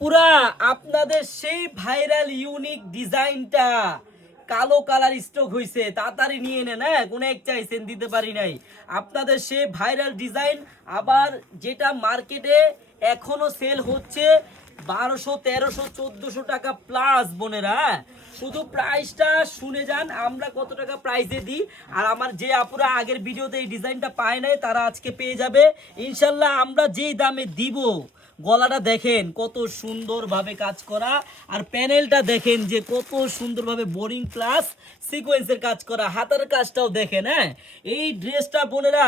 পুরা আপনাদের সেই ভাইরাল ইউনিক ডিজাইনটা কালো কালার স্টক হইছে, তাড়াতাড়ি নিয়ে নেন। হ্যাঁ, কোন এক চাইছেন দিতে পারি নাই। আপনাদের সেই ভাইরাল ডিজাইন, আবার যেটা মার্কেটে এখনো সেল হচ্ছে 1200, 1300, 1400 টাকা প্লাস বোনেরা। শুধু প্রাইসটা শুনে যান আমরা কত টাকা প্রাইসে দিই। আর আমার যে আপুরা আগের ভিডিওতে এই ডিজাইনটা পায় নাই তারা আজকে পেয়ে যাবে ইনশাল্লাহ। আমরা যেই দামে দিব, গলাটা দেখেন কত সুন্দরভাবে কাজ করা, আর প্যানেলটা দেখেন যে কত সুন্দরভাবে বোরিং প্লাস সিকোয়েন্সের কাজ করা, হাতের কাজটাও দেখেন। হ্যাঁ, এই ড্রেসটা বোনেরা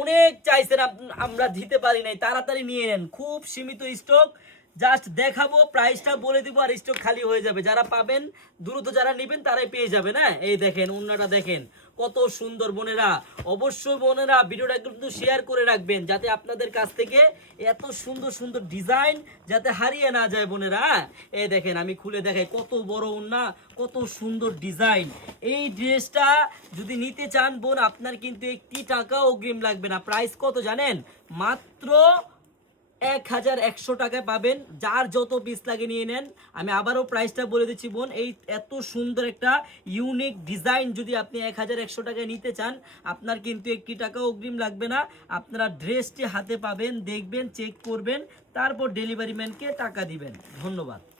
অনেক চাইছেন, আমরা দিতে পারি নাই, তাড়াতাড়ি নিয়ে নেন, খুব সীমিত স্টক। জাস্ট দেখাবো, প্রাইসটা বলে দিব আর স্টক খালি হয়ে যাবে। যারা পাবেন দ্রুত, যারা নেবেন তারাই পেয়ে যাবেন। হ্যাঁ, এই দেখেন ওন্নাটা দেখেন কত সুন্দর বোনেরা। অবশ্যই বোনেরা ভিডিওটা কিন্তু শেয়ার করে রাখবেন যাতে আপনাদের কাছ থেকে এত সুন্দর সুন্দর ডিজাইন যাতে হারিয়ে না যায় বোনেরা। এই দেখেন আমি খুলে দেখাই, কত বড় ওন্না, কত সুন্দর ডিজাইন। এই ড্রেসটা যদি নিতে চান বোন, আপনার কিন্তু 1 টাকাও অগ্রিম লাগবে না। প্রাইস কত জানেন? মাত্র 1100 টাকায় পাবেন। যার যত পিস লাগে নিয়ে নেন। আমি আবারও প্রাইসটা বলে দিচ্ছি বোন, এই এত সুন্দর একটা ইউনিক ডিজাইন যদি আপনি 1100 টাকায় নিতে চান, আপনার কিন্তু 1 টাকাও অগ্রিম লাগবে না। আপনারা ড্রেসটি হাতে পাবেন, দেখবেন, চেক করবেন, তারপর ডেলিভারি ম্যানকে টাকা দিবেন। ধন্যবাদ।